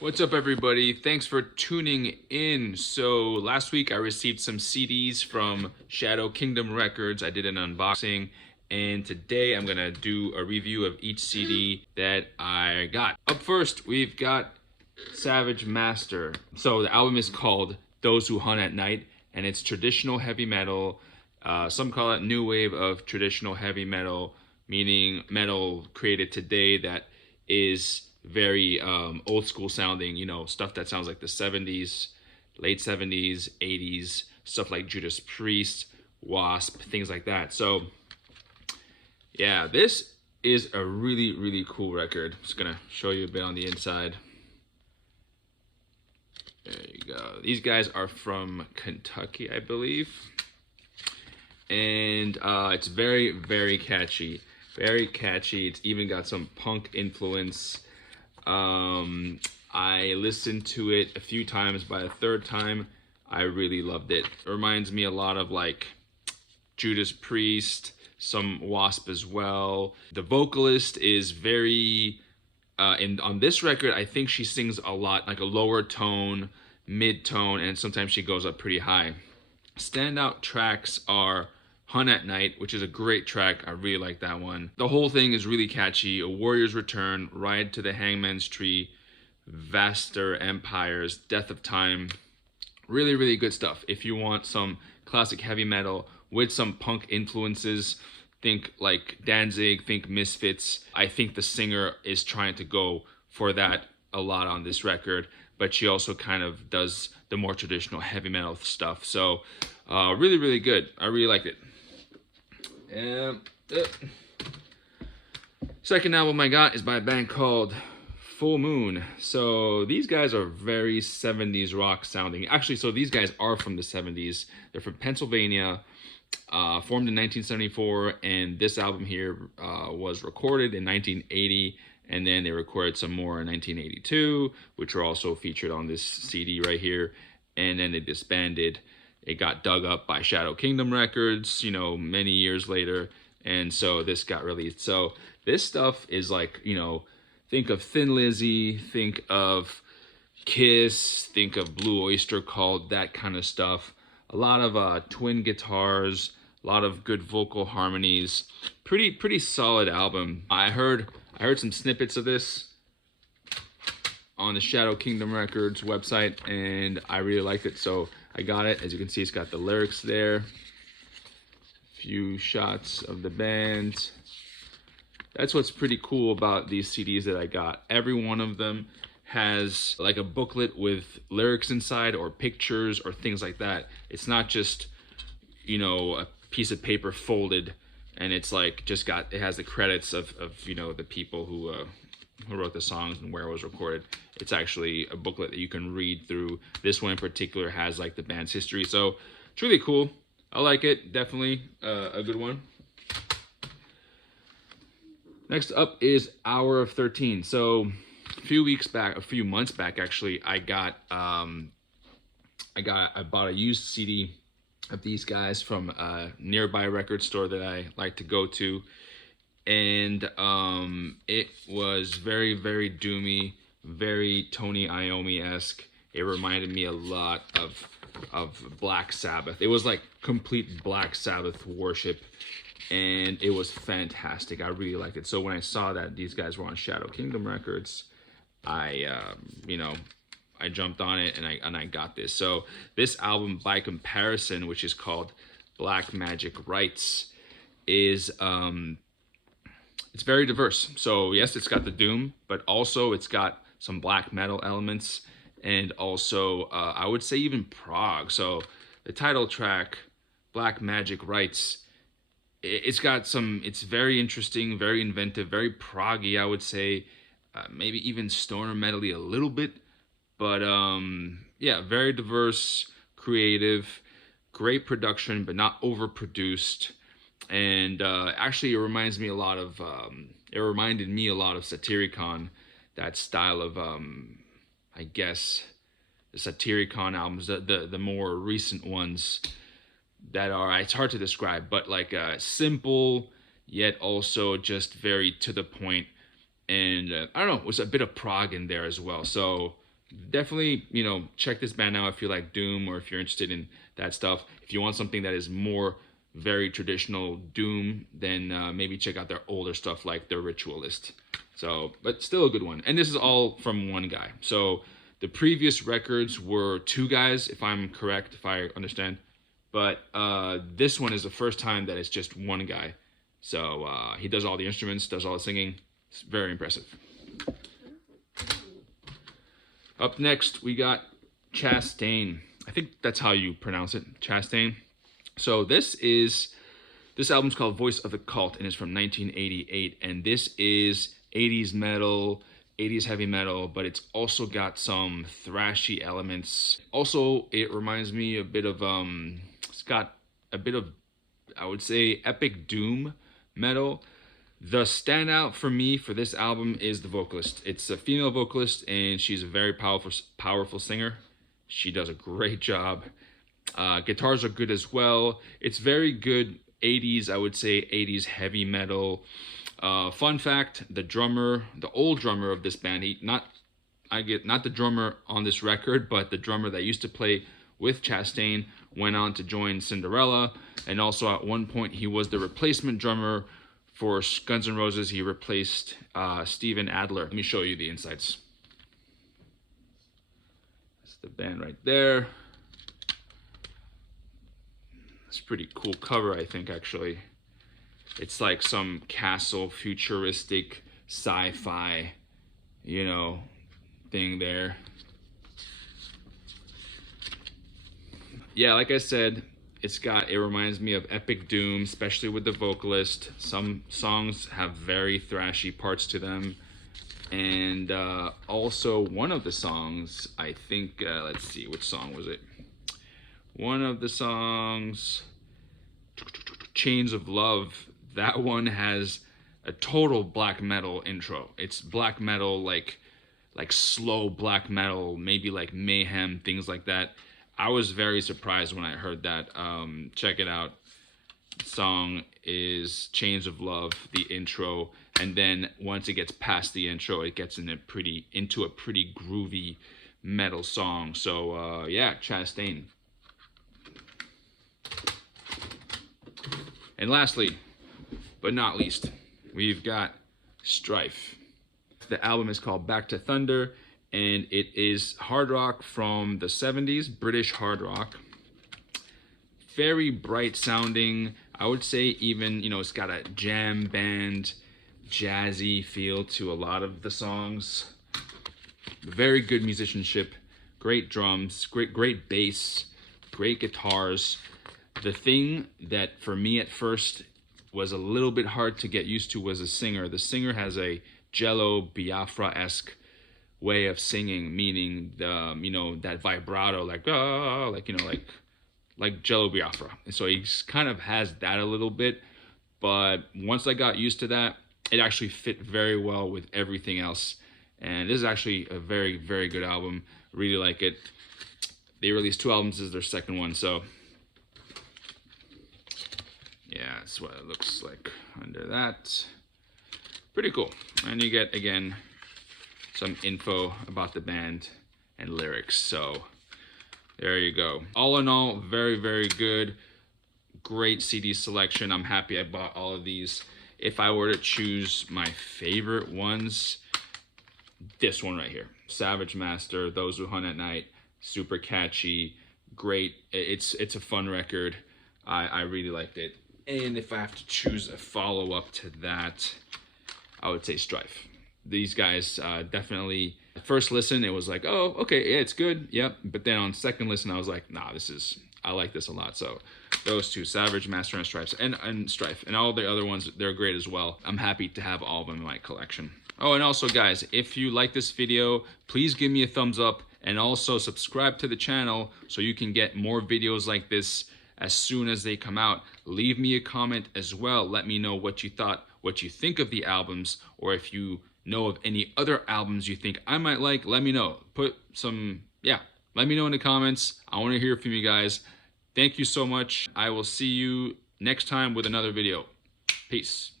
What's up, everybody? Thanks for tuning in. So last week I received some CDs from Shadow Kingdom Records. I did an unboxing, and today I'm gonna do a review of each CD that I got. Up first, we've got Savage Master. So the album is called Those Who Hunt at Night, and it's traditional heavy metal. Some call it new wave of traditional heavy metal, meaning metal created today that is very old school sounding, stuff that sounds like the 70s, late 70s, 80s, stuff like Judas Priest, Wasp, things like that. So yeah, this is a really, really cool record. I'm just gonna show you a bit on the inside. There you go. These guys are from Kentucky, I believe. And it's very, very catchy. Very catchy. It's even got some punk influence. I listened to it a few times. By the third time, I really loved it. It reminds me a lot of like Judas Priest, some Wasp as well. The vocalist is very, on this record, I think she sings a lot, like a lower tone, mid-tone, and sometimes she goes up pretty high. Standout tracks are Hunt at Night, which is a great track. I really like that one. The whole thing is really catchy. A Warrior's Return, Ride to the Hangman's Tree, Vaster Empires, Death of Time. Really, really good stuff. If you want some classic heavy metal with some punk influences, think like Danzig, think Misfits. I think the singer is trying to go for that a lot on this record, but she also kind of does the more traditional heavy metal stuff. So really, really good. I really liked it. Second album I got is by a band called Full Moon. So these guys are very 70s rock sounding. Actually, so these guys are from the 70s. They're from Pennsylvania, formed in 1974, and this album here was recorded in 1980, and then they recorded some more in 1982, which are also featured on this CD right here, and then they disbanded. It got dug up by Shadow Kingdom Records, many years later, and so this got released. So this stuff is like, think of Thin Lizzy, think of Kiss, think of Blue Oyster Cult, that kind of stuff. A lot of twin guitars, a lot of good vocal harmonies. Pretty solid album. I heard some snippets of this on the Shadow Kingdom Records website, and I really liked it, so I got it. As you can see, it's got the lyrics there. A few shots of the band. That's what's pretty cool about these CDs that I got. Every one of them has like a booklet with lyrics inside or pictures or things like that. It's not just, a piece of paper folded and it's like it has the credits of the people who wrote the songs and where it was recorded. It's actually a booklet that you can read through. This one in particular has like the band's history, so it's really cool. I like it. Definitely a good one. Next up is Hour of 13. So a few months back actually, I bought a used CD of these guys from a nearby record store that I like to go to, and it was very, very doomy, very Tony Iommi-esque. It reminded me a lot of Black Sabbath. It was like complete Black Sabbath worship, and it was fantastic. I really liked it. So when I saw that these guys were on Shadow Kingdom Records, I jumped on it and I got this. So this album, by comparison, which is called Black Magic Rites, is it's very diverse. So yes, it's got the doom, but also it's got some black metal elements, and also I would say even prog. So the title track, Black Magic Rites, it's very interesting, very inventive, very proggy, I would say. Maybe even stoner metally a little bit, but yeah, very diverse, creative, great production, but not overproduced. And actually, it reminded me a lot of Satyricon, that style of I guess the Satyricon albums, the more recent ones that are, it's hard to describe, but like simple yet also just very to the point. And I don't know, it was a bit of prog in there as well. So definitely, you know, check this band out if you like doom or if you're interested in that stuff. If you want something that is more very traditional doom, then maybe check out their older stuff like The Ritualist. So, but still a good one. And this is all from one guy. So the previous records were two guys, if I'm correct, if I understand. But this one is the first time that it's just one guy. So he does all the instruments, does all the singing. It's very impressive. Up next, we got Chastain. I think that's how you pronounce it, Chastain. So this album's called Voice of the Cult, and it's from 1988. And this is 80s metal, 80s heavy metal, but it's also got some thrashy elements. Also, it reminds me a bit of it's got a bit of, I would say, epic doom metal. The standout for me for this album is the vocalist. It's a female vocalist, and she's a very powerful singer. She does a great job. Guitars are good as well. It's very good 80s, I would say 80s heavy metal. Fun fact: the old drummer of this band, not the drummer on this record, but the drummer that used to play with Chastain, went on to join Cinderella, and also at one point he was the replacement drummer for Guns N' Roses. He replaced Steven Adler. Let me show you the insides. That's the band right there. It's a pretty cool cover, I think, actually. It's like some castle futuristic sci-fi, you know, thing there. Yeah, like I said, it reminds me of epic doom, especially with the vocalist. Some songs have very thrashy parts to them. And also one of the songs, I think, let's see, which song was it? One of the songs, Chains of Love, that one has a total black metal intro. It's black metal, like slow black metal, maybe like Mayhem, things like that. I was very surprised when I heard that. Check it out. The song is Chains of Love, the intro, and then once it gets past the intro, it gets into a pretty groovy metal song. So yeah, Chastain. And lastly, but not least, we've got Strife. The album is called Back to Thunder, and it is hard rock from the 70s, British hard rock. Very bright sounding. I would say even, you know, it's got a jam band, jazzy feel to a lot of the songs. Very good musicianship, great drums, great bass, great guitars. The thing that for me at first was a little bit hard to get used to was the singer. The singer has a Jello Biafra-esque way of singing, meaning the, you know, that vibrato, like you know, like Jello Biafra. And so he kind of has that a little bit, but once I got used to that, it actually fit very well with everything else. And this is actually a very, very good album. Really like it. They released 2 albums. This is their second one, so yeah, that's what it looks like under that. Pretty cool. And you get, again, some info about the band and lyrics. So there you go. All in all, very, very good. Great CD selection. I'm happy I bought all of these. If I were to choose my favorite ones, this one right here, Savage Master, Those Who Hunt at Night. Super catchy, great. It's a fun record. I really liked it. And if I have to choose a follow-up to that, I would say Strife. These guys definitely, at first listen, it was like, oh, okay, yeah, it's good, yep. But then on second listen, I was like, nah, I like this a lot. So those two, Savage Master and Strife, and Strife, and all the other ones, they're great as well. I'm happy to have all of them in my collection. Oh, and also guys, if you like this video, please give me a thumbs up, and also subscribe to the channel so you can get more videos like this as soon as they come out. Leave me a comment as well. Let me know what you thought, what you think of the albums, or if you know of any other albums you think I might like, let me know. Let me know in the comments. I want to hear from you guys. Thank you so much. I will see you next time with another video. Peace.